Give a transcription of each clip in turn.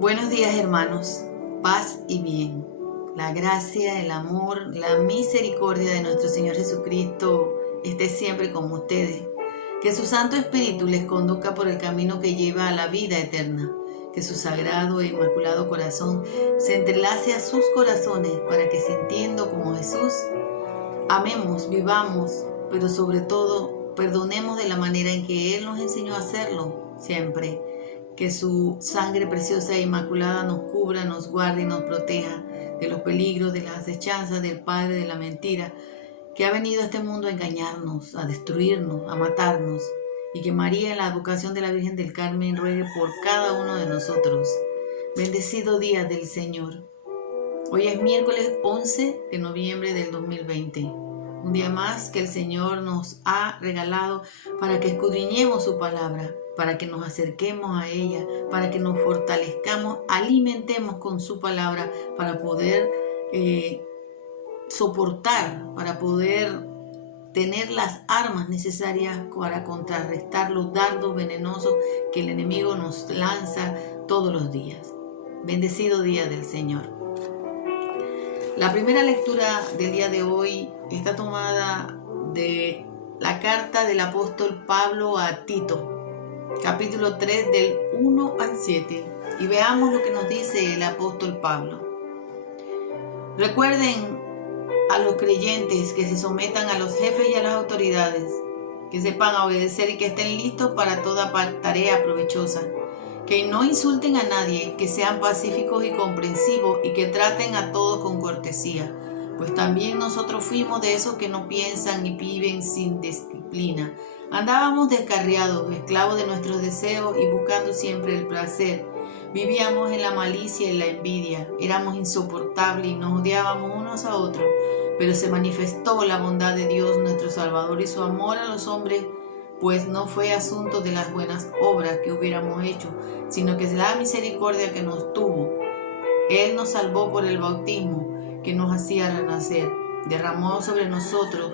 Buenos días, hermanos, paz y bien. La gracia, el amor, la misericordia de nuestro Señor Jesucristo esté siempre con ustedes. Que su Santo Espíritu les conduzca por el camino que lleva a la vida eterna. Que su sagrado e inmaculado corazón se entrelace a sus corazones para que, sintiendo como Jesús, amemos, vivamos, pero sobre todo perdonemos de la manera en que Él nos enseñó a hacerlo siempre. Que su sangre preciosa e inmaculada nos cubra, nos guarde y nos proteja de los peligros, de las acechanzas del padre de la mentira, que ha venido a este mundo a engañarnos, a destruirnos, a matarnos. Y que María, en la advocación de la Virgen del Carmen, ruegue por cada uno de nosotros. Bendecido día del Señor. Hoy es miércoles 11 de noviembre del 2020. Un día más que el Señor nos ha regalado para que escudriñemos su palabra, para que nos acerquemos a ella, para que nos fortalezcamos, alimentemos con su palabra para poder soportar, para poder tener las armas necesarias para contrarrestar los dardos venenosos que el enemigo nos lanza todos los días. Bendecido día del Señor. La primera lectura del día de hoy está tomada de la carta del apóstol Pablo a Tito, capítulo 3 del 1 al 7. Y veamos lo que nos dice el apóstol Pablo. Recuerden a los creyentes que se sometan a los jefes y a las autoridades, que sepan obedecer y que estén listos para toda tarea provechosa. Que no insulten a nadie, que sean pacíficos y comprensivos y que traten a todos con cortesía, pues también nosotros fuimos de esos que no piensan y viven sin disciplina. Andábamos descarriados, esclavos de nuestros deseos y buscando siempre el placer. Vivíamos en la malicia y la envidia, éramos insoportables y nos odiábamos unos a otros, pero se manifestó la bondad de Dios nuestro Salvador y su amor a los hombres, pues no fue asunto de las buenas obras que hubiéramos hecho, sino que es la misericordia que nos tuvo. Él nos salvó por el bautismo que nos hacía renacer. Derramó sobre nosotros,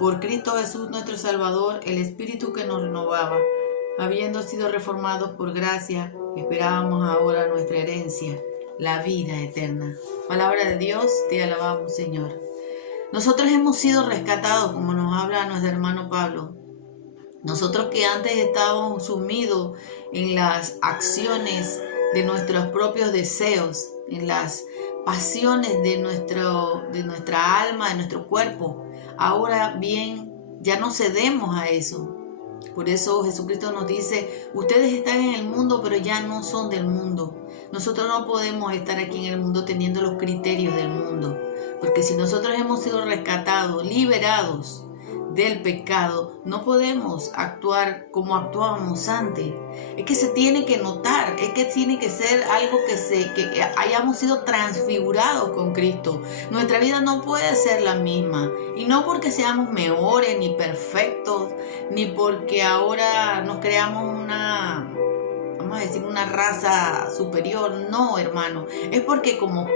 por Cristo Jesús nuestro Salvador, el Espíritu que nos renovaba. Habiendo sido reformados por gracia, esperábamos ahora nuestra herencia, la vida eterna. Palabra de Dios, te alabamos, Señor. Nosotros hemos sido rescatados, como nos habla nuestro hermano Pablo. Nosotros que antes estábamos sumidos en las acciones de nuestros propios deseos, en las pasiones de nuestra alma, de nuestro cuerpo. Ahora bien, ya no cedemos a eso. Por eso Jesucristo nos dice, ustedes están en el mundo, pero ya no son del mundo. Nosotros no podemos estar aquí en el mundo teniendo los criterios del mundo. Porque si nosotros hemos sido rescatados, liberados del pecado, no podemos actuar como actuábamos antes. Es que se tiene que notar, es que tiene que ser algo que hayamos sido transfigurados con Cristo. Nuestra vida no puede ser la misma. Y no porque seamos mejores, ni perfectos, ni porque ahora nos creamos una raza superior. No, hermano. Es porque como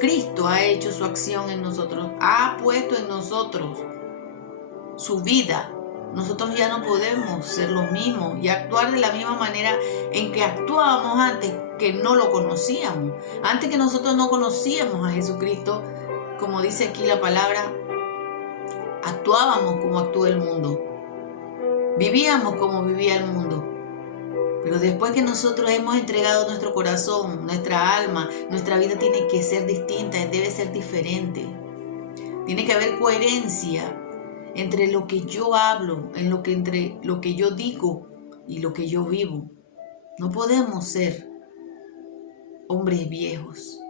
Cristo ha hecho su acción en nosotros, ha puesto en nosotros su vida, nosotros ya no podemos ser los mismos y actuar de la misma manera en que actuábamos antes que no lo conocíamos. Antes que nosotros no conocíamos a Jesucristo, como dice aquí la palabra, actuábamos como actúa el mundo, vivíamos como vivía el mundo. Pero después que nosotros hemos entregado nuestro corazón, nuestra alma, nuestra vida tiene que ser distinta, debe ser diferente. Tiene que haber coherencia entre lo que yo hablo, entre lo que yo digo y lo que yo vivo. No podemos ser hombres viejos.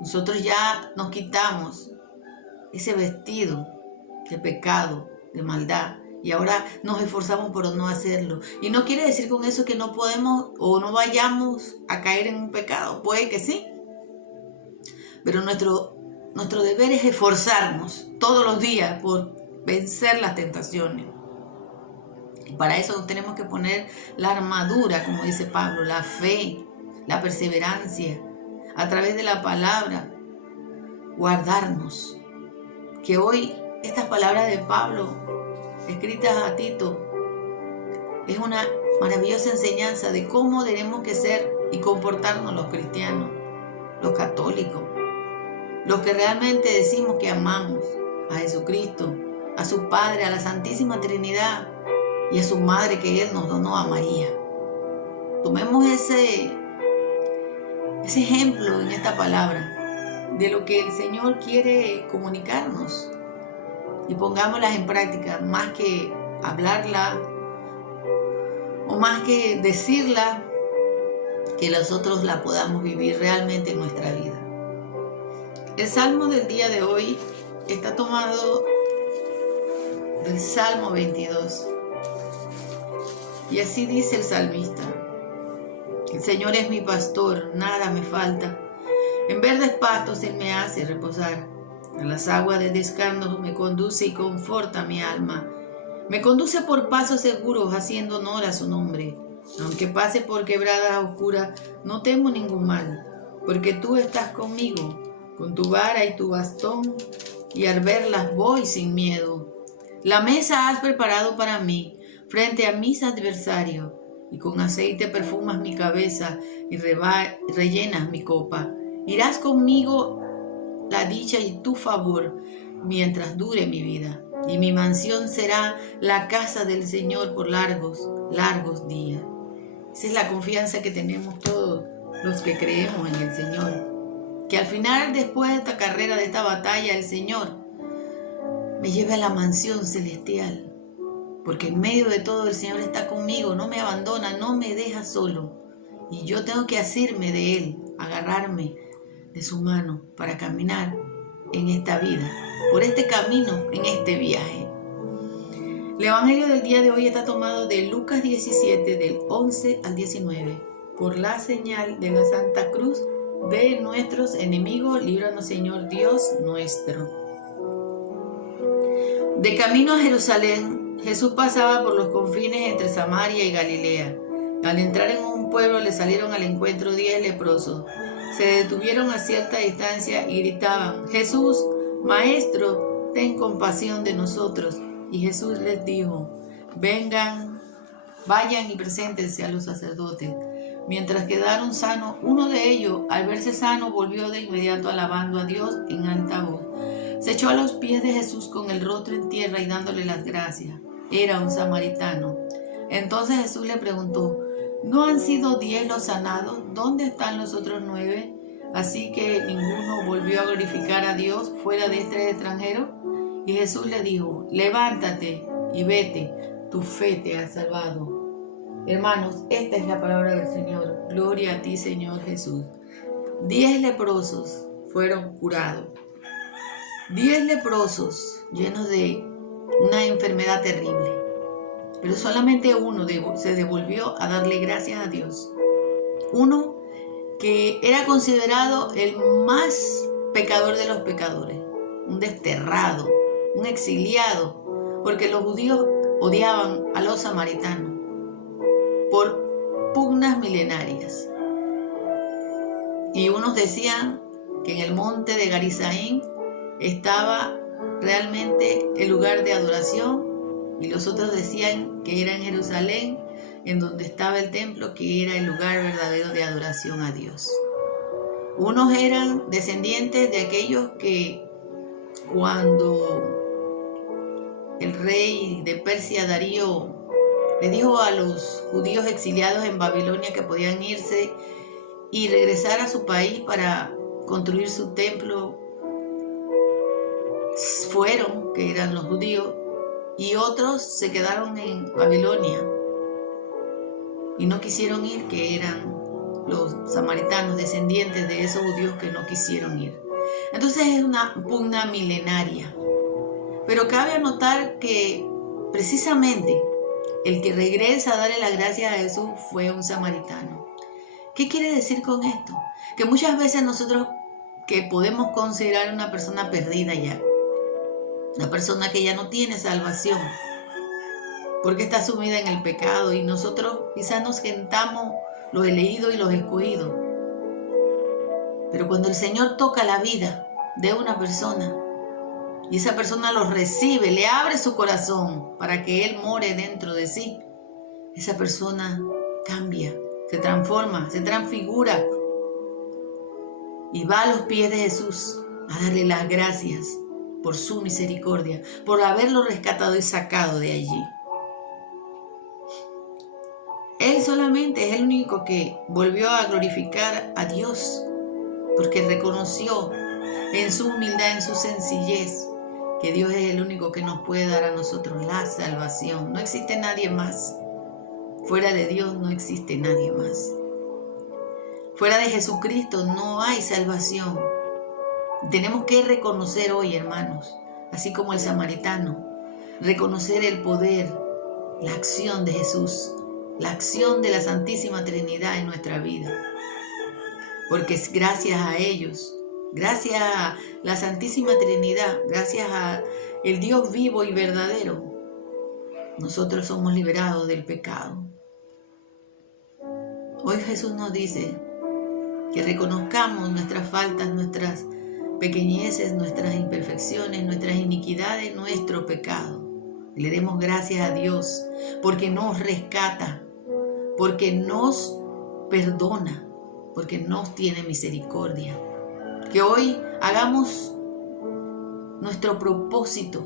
Nosotros ya nos quitamos ese vestido de pecado, de maldad. Y ahora nos esforzamos por no hacerlo. Y no quiere decir con eso que no podemos o no vayamos a caer en un pecado. Puede que sí. Pero nuestro deber es esforzarnos todos los días por vencer las tentaciones. Y para eso tenemos que poner la armadura, como dice Pablo, la fe, la perseverancia, a través de la palabra, guardarnos. Que hoy estas palabras de Pablo escritas a Tito, es una maravillosa enseñanza de cómo tenemos que ser y comportarnos los cristianos, los católicos, los que realmente decimos que amamos a Jesucristo, a su Padre, a la Santísima Trinidad y a su Madre que Él nos donó, a María. Tomemos ese ejemplo en esta palabra de lo que el Señor quiere comunicarnos y pongámoslas en práctica, más que hablarla o más que decirla, que nosotros la podamos vivir realmente en nuestra vida. El salmo del día de hoy está tomado del Salmo 22. Y así dice el salmista: el Señor es mi pastor, nada me falta. En verdes pastos Él me hace reposar. A las aguas de descanso me conduce y conforta mi alma. Me conduce por pasos seguros, haciendo honor a su nombre. Aunque pase por quebradas oscuras, no temo ningún mal, porque tú estás conmigo. Con tu vara y tu bastón, y al verlas voy sin miedo. La mesa has preparado para mí, frente a mis adversarios, y con aceite perfumas mi cabeza, y rellenas mi copa. Irás conmigo la dicha y tu favor, mientras dure mi vida. Y mi mansión será la casa del Señor por largos días. Esa es la confianza que tenemos todos los que creemos en el Señor. Que al final, después de esta carrera, de esta batalla, el Señor me lleve a la mansión celestial. Porque en medio de todo el Señor está conmigo, no me abandona, no me deja solo. Y yo tengo que asirme de Él, agarrarme de su mano para caminar en esta vida, por este camino, en este viaje. El Evangelio del día de hoy está tomado de Lucas 17, del 11 al 19. Por la señal de la Santa Cruz de nuestros enemigos, líbranos, Señor Dios nuestro. De camino a Jerusalén, Jesús pasaba por los confines entre Samaria y Galilea. Al entrar en un pueblo le salieron al encuentro 10 leprosos. Se detuvieron a cierta distancia y gritaban: Jesús, Maestro, ten compasión de nosotros. Y Jesús les dijo: vayan y preséntense a los sacerdotes. Mientras quedaron sanos, uno de ellos, al verse sano, volvió de inmediato alabando a Dios en alta voz. Se echó a los pies de Jesús con el rostro en tierra y dándole las gracias. Era un samaritano. Entonces Jesús le preguntó: ¿no han sido 10 los sanados? ¿Dónde están los otros 9? Así que ninguno volvió a glorificar a Dios fuera de este extranjero. Y Jesús le dijo: levántate y vete, tu fe te ha salvado. Hermanos, esta es la palabra del Señor. Gloria a ti, Señor Jesús. 10 leprosos fueron curados. 10 leprosos llenos de una enfermedad terrible. Pero solamente uno se devolvió a darle gracias a Dios. Uno que era considerado el más pecador de los pecadores. Un desterrado, un exiliado, porque los judíos odiaban a los samaritanos por pugnas milenarias. Y unos decían que en el monte de Garizaín estaba realmente el lugar de adoración, y los otros decían que era en Jerusalén, en donde estaba el templo, que era el lugar verdadero de adoración a Dios. Unos eran descendientes de aquellos que cuando el rey de Persia, Darío, le dijo a los judíos exiliados en Babilonia que podían irse y regresar a su país para construir su templo, fueron, que eran los judíos, y otros se quedaron en Babilonia y no quisieron ir, que eran los samaritanos, descendientes de esos judíos que no quisieron ir. Entonces es una pugna milenaria. Pero cabe anotar que precisamente el que regresa a darle las gracias a Jesús fue un samaritano. ¿Qué quiere decir con esto? Que muchas veces nosotros, que podemos considerar una persona perdida ya, una persona que ya no tiene salvación, porque está sumida en el pecado, y nosotros quizás nos sentamos los elegidos y los escogidos. Pero cuando el Señor toca la vida de una persona, y esa persona lo recibe, le abre su corazón para que Él more dentro de sí, esa persona cambia, se transforma, se transfigura y va a los pies de Jesús a darle las gracias por su misericordia, por haberlo rescatado y sacado de allí. Él solamente es el único que volvió a glorificar a Dios, porque reconoció en su humildad, en su sencillez, que Dios es el único que nos puede dar a nosotros la salvación. No existe nadie más. Fuera de Dios no existe nadie más. Fuera de Jesucristo no hay salvación. Tenemos que reconocer hoy, hermanos, así como el samaritano, reconocer el poder, la acción de Jesús, la acción de la Santísima Trinidad en nuestra vida. Porque es gracias a ellos, gracias a la Santísima Trinidad, gracias a el Dios vivo y verdadero, nosotros somos liberados del pecado. Hoy Jesús nos dice que reconozcamos nuestras faltas, nuestras pequeñeces, nuestras imperfecciones, nuestras iniquidades, nuestro pecado. Y le demos gracias a Dios porque nos rescata, porque nos perdona, porque nos tiene misericordia. Que hoy hagamos nuestro propósito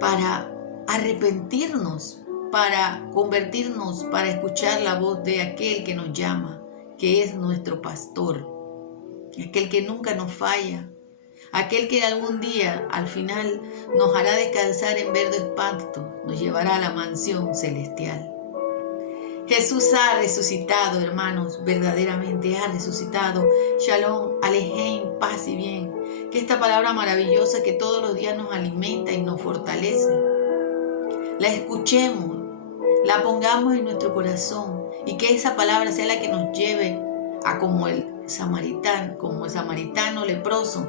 para arrepentirnos, para convertirnos, para escuchar la voz de aquel que nos llama, que es nuestro pastor, aquel que nunca nos falla, aquel que algún día al final nos hará descansar en verde pasto, nos llevará a la mansión celestial. Jesús ha resucitado, hermanos, verdaderamente ha resucitado. Shalom, Alejem, paz y bien. Que esta palabra maravillosa que todos los días nos alimenta y nos fortalece, la escuchemos, la pongamos en nuestro corazón y que esa palabra sea la que nos lleve a como el samaritano leproso,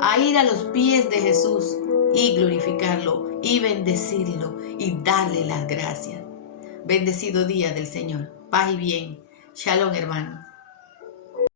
a ir a los pies de Jesús y glorificarlo y bendecirlo y darle las gracias. Bendecido día del Señor. Paz y bien. Shalom, hermano.